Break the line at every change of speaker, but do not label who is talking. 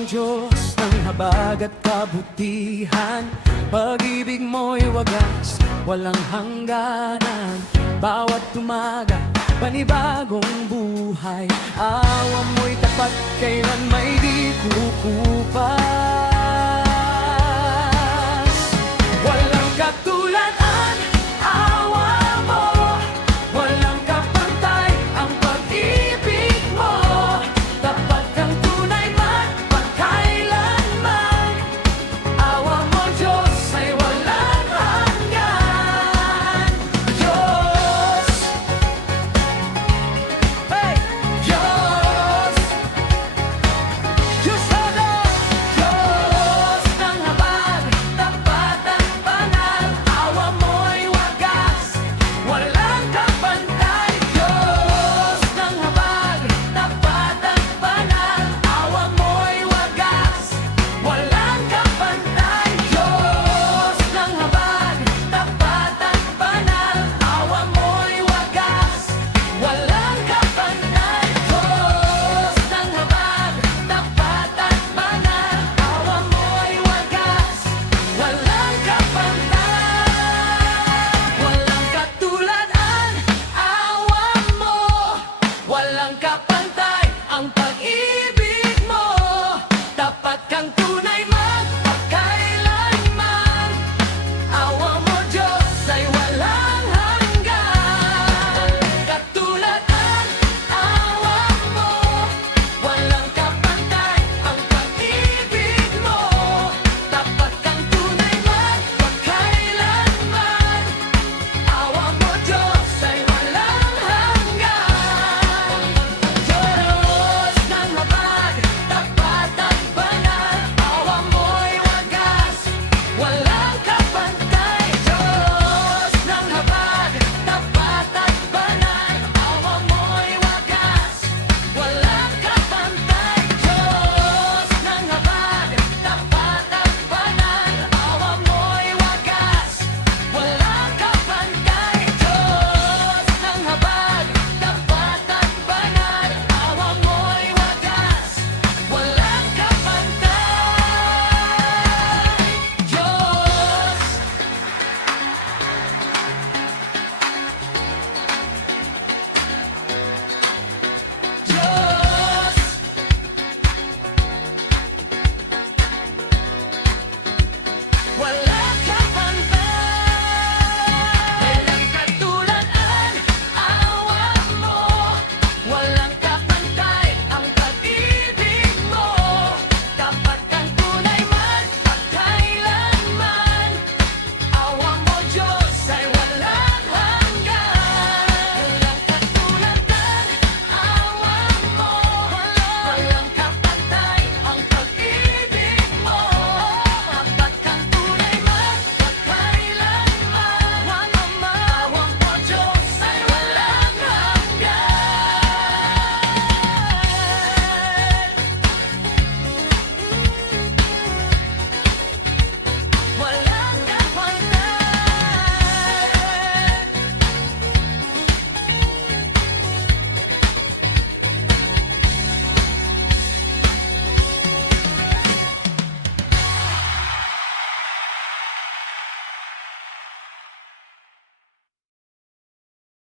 ang Diyos ng habag at kabutihan. Pag-ibig mo'y wagas, walang hangganan. Bawat tumaga, panibagong buhay. Awa mo'y tapat, kailan may di kukupas. Walang katulad